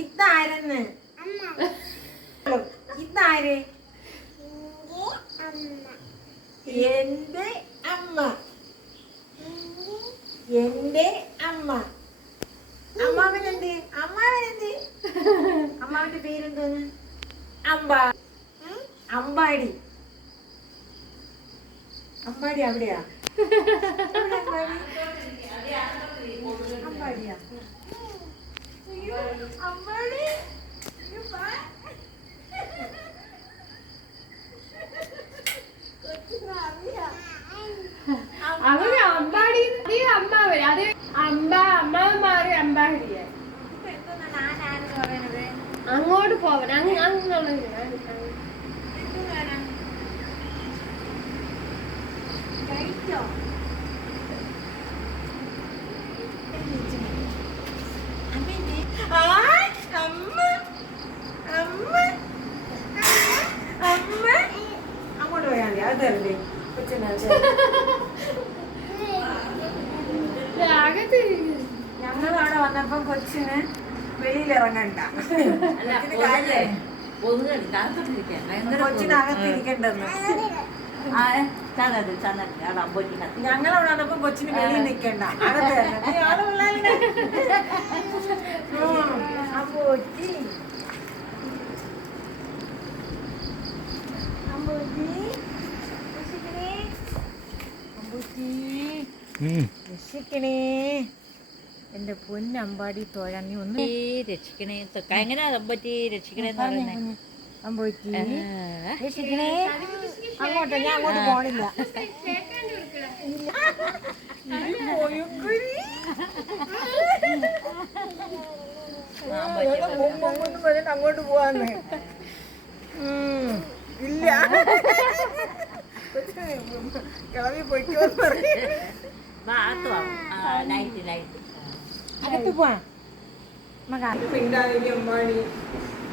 ഇതാരെന്ന്? ഇതാര്? എന്റെ അമ്മ. എന്റെ അമ്മ. അമ്മാവനെന്ത്? അമ്മാവനെന്ത്? അമ്മാവന്റെ പേരെന്തോന്ന് അമ്പ. അമ്പാടി. അമ്പാടി അവിടെയാ? അങ്ങോട്ട് പോവാൻ അങ്ങ് അമ്മ അങ്ങോട്ട് പോയാൽ മതി. അതല്ലേ അവിടെ വന്നപ്പം കൊച്ചിന് വെളിയിലിറങ്ങണ്ട. കൊച്ചിന് കാര്യേ കൊതുകടി തണുത്തിട്ടിരിക്കാൻ ഭയങ്കര കൊച്ചിനകത്ത് ഇരിക്കണ്ടെന്ന്. ചതത് ചതത് അവിടെ അമ്പറ്റിനകത്ത് ഞങ്ങൾ അവിടെ വന്നപ്പോ കൊച്ചിന് വെളിയിൽ നിക്കണ്ട. അകത്ത് തന്നെ. നീ ആൾ എന്റെ പൊന്നമ്പാടി തോഴ നീ ഒന്ന് രക്ഷിക്കണേ എങ്ങനെയാ അമ്പറ്റി അമ്പൂറ്റി രക്ഷിക്കണേ അങ്ങോട്ട് ഞാൻ അങ്ങോട്ട് പോണില്ല അങ്ങോട്ട് പോവാന്ന്. ഇല്ല കിളവി പൊയ്ക്കോ നൈറ്റ് നൈറ്റ് അകത്ത് പോവാ. മകാ. പിണ്ടായി അമ്മാണി. അവർ